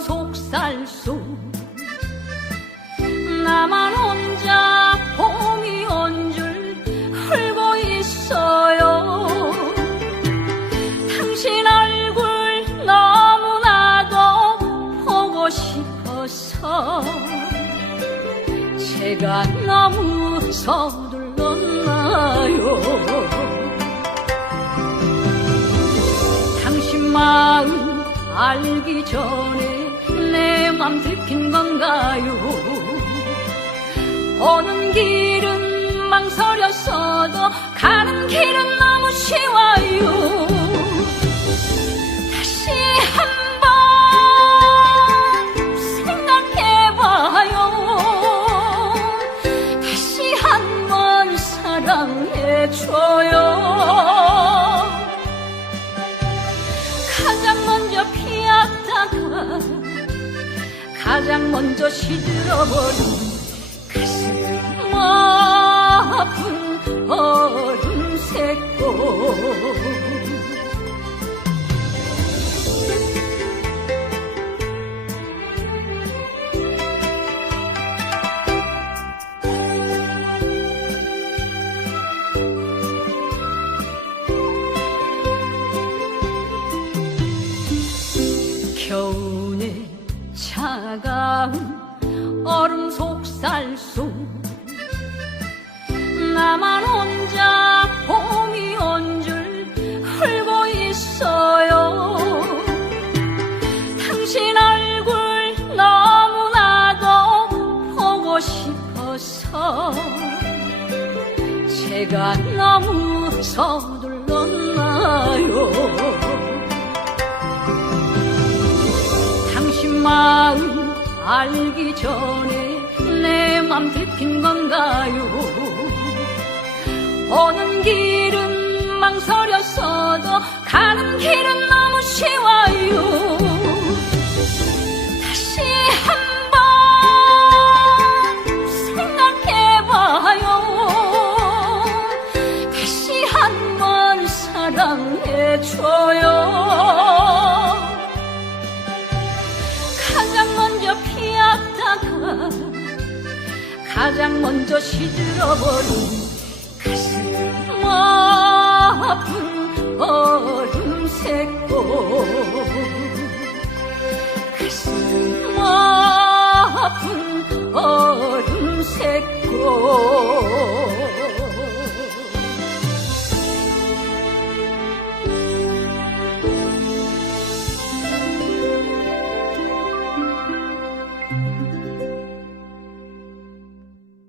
속살수 나만 혼자 봄이 온 줄 알고 있어요. 당신 얼굴 너무나도 보고 싶어서 제가 너무 서둘렀나요 알기 전에 내 맘 들킨 건가요? 오는 길은 망설였어도 가는 길은 너무 쉬워요. 다시 한번 생각해봐요. 다시 한번 사랑해줘요 가장 먼저 시들어버린 가슴 아픈 어둠새꽃 겨우내 차가운 얼음 속살수 나만 혼자 봄이 온 줄 알고 있어요. 당신 얼굴 너무나도 보고 싶어서. 제가 너무 서둘렀 알기 전에 내 맘 들킨 건가요? 오는 길은 망설였어도 가는 길은 너무 쉬워요. 다시 한번 생각해봐요. 다시 한번 사랑해줘요 먼저 피었다가 가장 먼저 시들어버린 가슴 아픈 어둠새꽃 가슴 아픈 어둠새꽃